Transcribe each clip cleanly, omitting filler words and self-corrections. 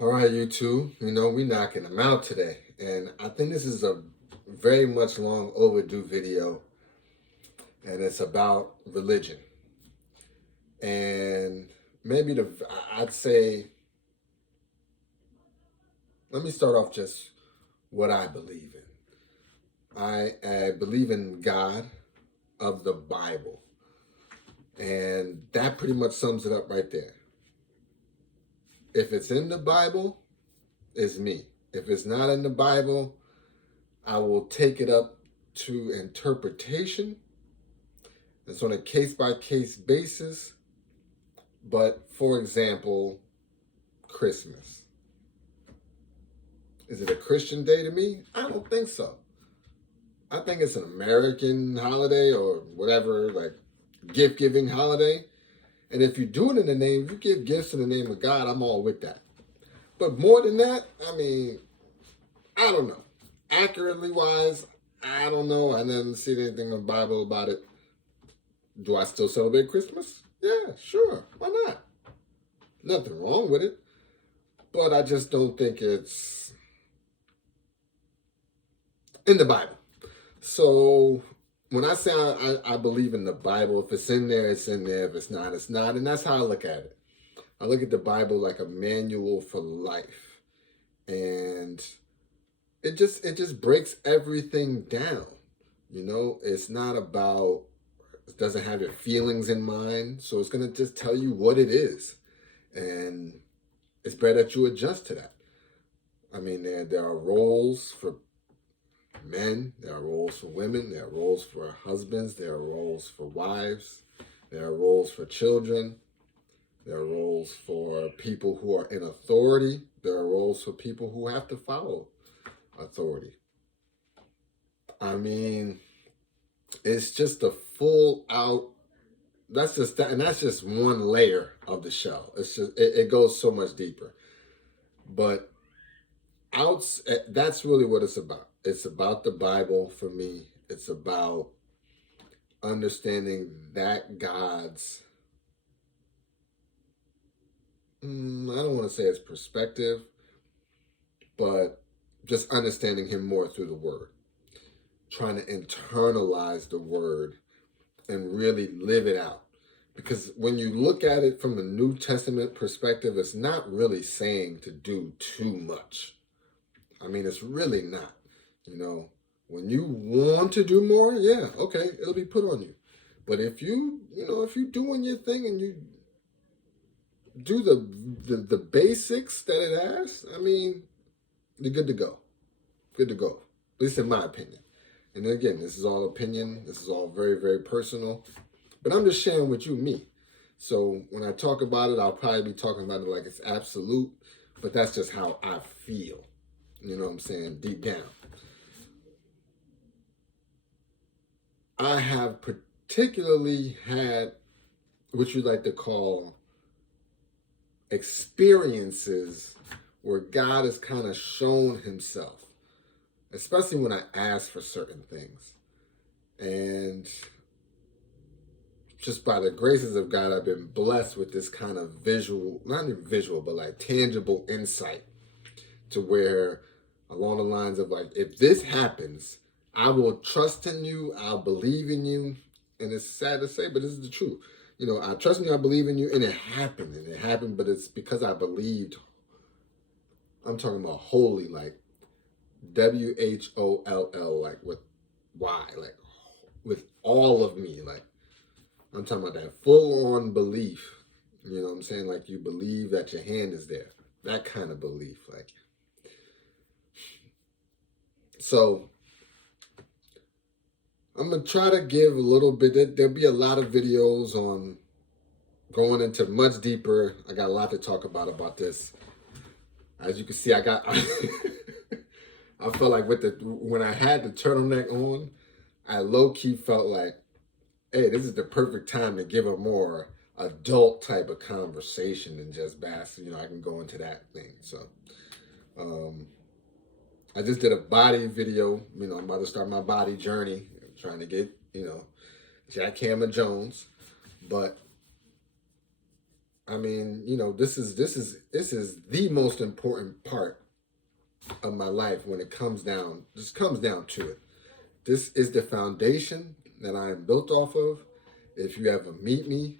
All right, you two. We knocking them out today. And I think this is a very much long overdue video. And it's about religion. And maybe I'd say, let me start off just what I believe in. I believe in God of the Bible. And that pretty much sums it up right there. If it's in the Bible, it's me. If it's not in the Bible, I will take it up to interpretation. It's on a case by case basis. But for example, Christmas. Is it a Christian day to me? I don't think so. I think it's an American holiday or whatever, like gift giving holiday. And if you do it in the name, if you give gifts in the name of God, I'm all with that. But more than that, I don't know. Accurately wise, I don't know. I didn't see anything in the Bible about it. Do I still celebrate Christmas? Yeah, sure. Why not? Nothing wrong with it. But I just don't think it's in the Bible. So when I say I believe in the Bible, if it's in there, it's in there. If it's not, it's not. And that's how I look at it. I look at the Bible like a manual for life. And it just breaks everything down. It's not about, it doesn't have your feelings in mind. So it's going to just tell you what it is. And it's better that you adjust to that. There are roles for men, there are roles for women, there are roles for husbands, there are roles for wives, there are roles for children, there are roles for people who are in authority, there are roles for people who have to follow authority. It's just a full out, that's just that, and that's just one layer of the shell. It goes so much deeper. But that's really what it's about. It's about the Bible for me. It's about understanding that God's, I don't want to say his perspective, but just understanding him more through the word. Trying to internalize the word and really live it out. Because when you look at it from a New Testament perspective, it's not really saying to do too much. It's really not. When you want to do more, yeah, okay, it'll be put on you. But if if you're doing your thing and you do the basics that it asks, you're good to go. Good to go. At least in my opinion. And again, this is all opinion. This is all very, very personal. But I'm just sharing with you me. So when I talk about it, I'll probably be talking about it like it's absolute. But that's just how I feel. You know what I'm saying? Deep down. I have particularly had what you like to call experiences where God has kind of shown himself, especially when I ask for certain things. And just by the graces of God, I've been blessed with this kind of visual, not even visual, but like tangible insight to where along the lines of like, if this happens, I will trust in you, I'll believe in you. And it's sad to say, but this is the truth. I trust in you, I believe in you, and it happened, but it's because I believed. I'm talking about wholly, like WHOLL, like with Y, like with all of me, like I'm talking about that full on belief. You know what I'm saying? Like you believe that your hand is there. That kind of belief, like. So I'm going to try to give a little bit. There'll be a lot of videos on going into much deeper. I got a lot to talk about this. As you can see, I felt like when I had the turtleneck on, I low-key felt like, hey, this is the perfect time to give a more adult type of conversation than just bass. I can go into that thing. So I just did a body video. I'm about to start my body journey. I'm trying to get, Jack Hammer Jones. But I mean, you know, this is the most important part of my life when it comes down, just comes down to it. This is the foundation that I am built off of. If you ever meet me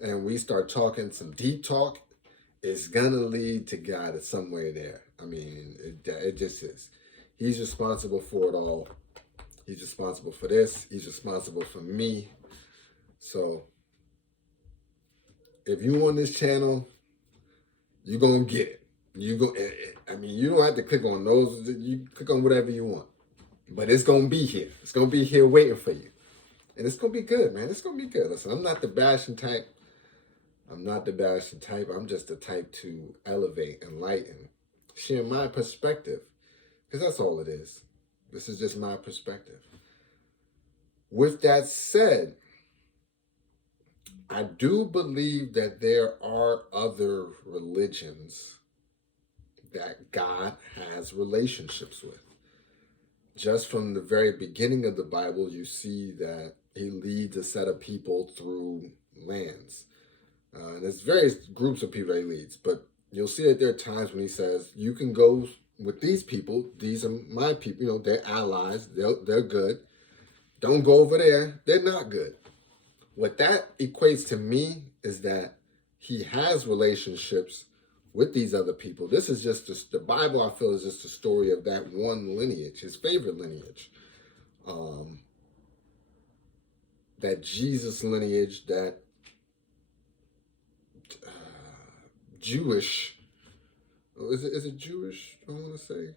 and we start talking some deep talk, it's gonna lead to God somewhere there. I mean, it just is. He's responsible for it all. He's responsible for this. He's responsible for me. So if you on this channel, you're gonna get it. You go. I mean, you don't have to click on those. You click on whatever you want, but it's gonna be here. It's gonna be here waiting for you, and it's gonna be good, man. It's gonna be good. Listen, I'm not the bashing type. I'm not the bashing type. I'm just the type to elevate, enlighten, share my perspective, because that's all it is. This is just my perspective. With that said, I do believe that there are other religions that God has relationships with. Just from the very beginning of the Bible, you see that he leads a set of people through lands. And there's various groups of people that he leads, but you'll see that there are times when he says, you can go with these people. These are my people. You know, they're allies. They're good. Don't go over there. They're not good. What that equates to me is that he has relationships with these other people. This is just the Bible, I feel, is just a story of that one lineage, his favorite lineage. That Jesus lineage, that Jewish, is it Jewish? I want to say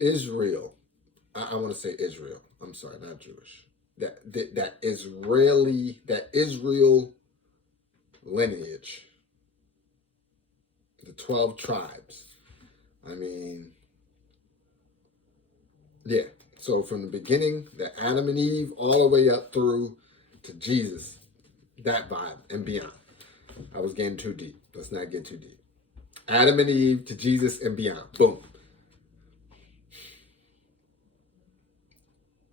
Israel. I want to say Israel. I'm sorry, not Jewish. That Israel lineage. The 12 tribes. I mean, yeah. So from the beginning, the Adam and Eve, all the way up through to Jesus, that vibe and beyond. I was getting too deep. Let's not get too deep. Adam and Eve to Jesus and beyond. Boom.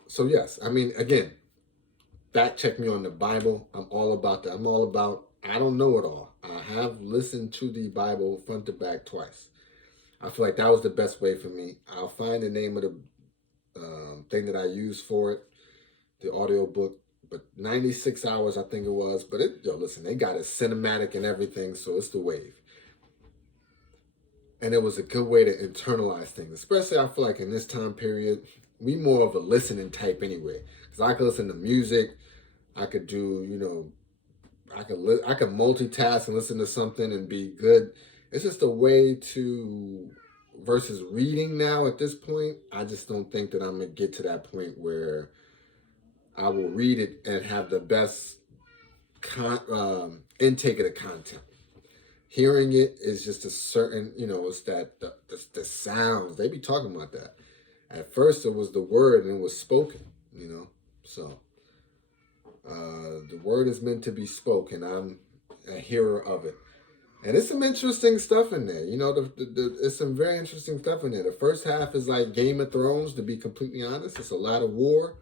So yes, I mean, again, fact check me on the Bible. I'm all about that. I don't know it all. I have listened to the Bible front to back twice. I feel like that was the best way for me. I'll find the name of the thing that I used for it, the audio book, but 96 hours I think it was. But listen, they got it cinematic and everything, so it's the wave. And it was a good way to internalize things, especially I feel like in this time period, we more of a listening type anyway. Because I could listen to music, I could do, I could multitask and listen to something and be good. It's just a way to, versus reading now at this point, I just don't think that I'm going to get to that point where I will read it and have the best intake of the content. Hearing it is just a certain, it's that the sounds. They be talking about that. At first it was the word and it was spoken, so the word is meant to be spoken. I'm a hearer of it. And it's some interesting stuff in there. It's some very interesting stuff in there. The first half is like Game of Thrones, to be completely honest. It's a lot of war.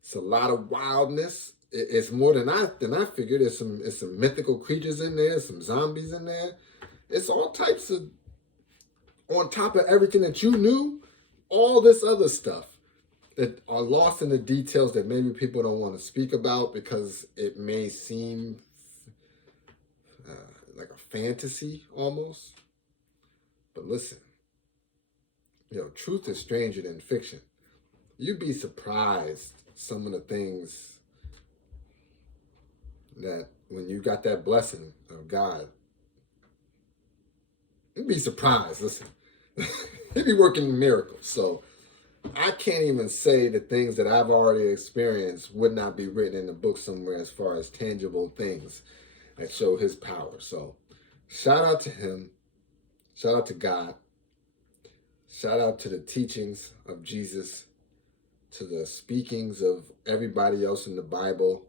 It's a lot of wildness. It's more than I figured. It's some mythical creatures in there, some zombies in there. It's all types of, on top of everything that you knew, all this other stuff that are lost in the details that maybe people don't want to speak about because it may seem like a fantasy almost. But listen, truth is stranger than fiction. You'd be surprised some of the things that when you got that blessing of God, you'd be surprised. Listen, he'd be working miracles. So I can't even say the things that I've already experienced would not be written in the book somewhere as far as tangible things that show his power. So shout out to him. Shout out to God. Shout out to the teachings of Jesus, to the speakings of everybody else in the Bible.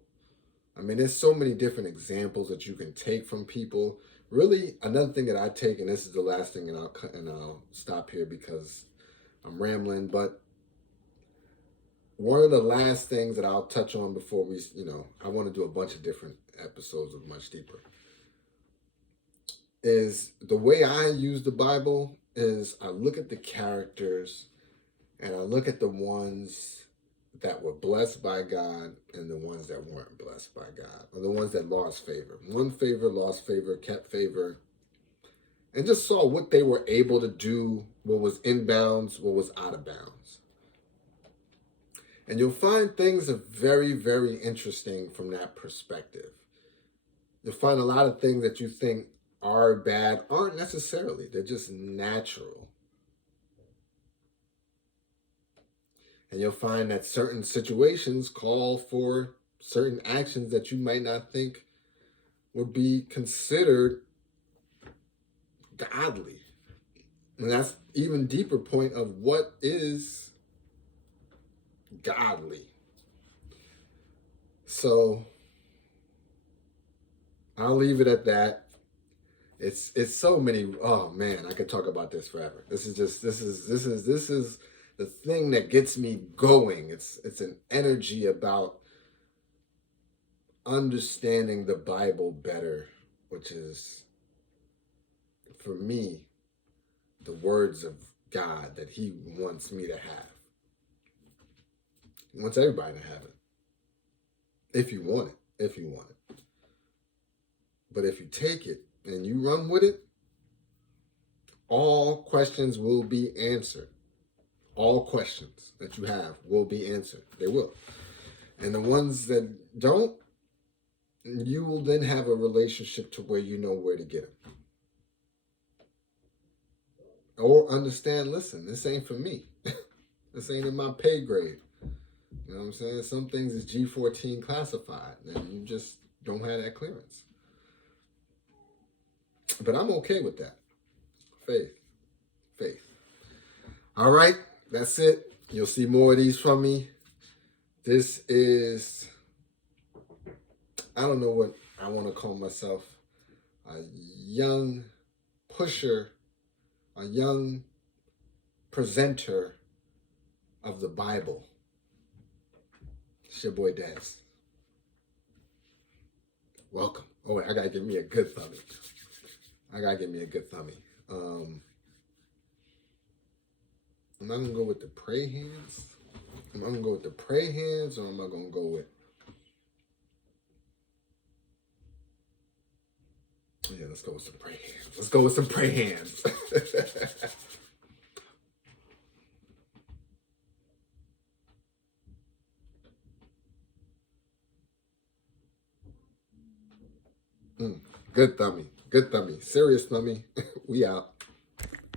I mean, there's so many different examples that you can take from people. Really, another thing that I take, and this is the last thing, and I'll stop here because I'm rambling, but one of the last things that I'll touch on before we, I want to do a bunch of different episodes of Much Deeper. is the way I use the Bible is I look at the characters and I look at the ones that were blessed by God and the ones that weren't blessed by God, or the ones that lost favor. Won favor, lost favor, kept favor, and just saw what they were able to do, what was in bounds, what was out of bounds. And you'll find things are very, very interesting from that perspective. You'll find a lot of things that you think are bad aren't necessarily, they're just natural. And you'll find that certain situations call for certain actions that you might not think would be considered godly. And that's even deeper point of what is godly. So I'll leave it at that. It's so many. Oh man, I could talk about this forever. This is the thing that gets me going. It's an energy about understanding the Bible better, which is for me the words of God that He wants me to have. He wants everybody to have it. If you want it. If you want it. But if you take it and you run with it, all questions will be answered. All questions that you have will be answered. They will. And the ones that don't, you will then have a relationship to where you know where to get them. Or understand, listen, this ain't for me. This ain't in my pay grade. You know what I'm saying? Some things is G14 classified, and you just don't have that clearance. But I'm okay with that. Faith. All right, that's it. You'll see more of these from me. This is, I don't know what I want to call myself, a young pusher, a young presenter of the Bible. It's your boy Daz. Welcome. Oh wait, I gotta give me a good thumbie. Am I gonna go with the pray hands? Am I gonna go with the pray hands, or am I gonna go with? Yeah, let's go with some pray hands. Good thummy. Serious thummy. We out.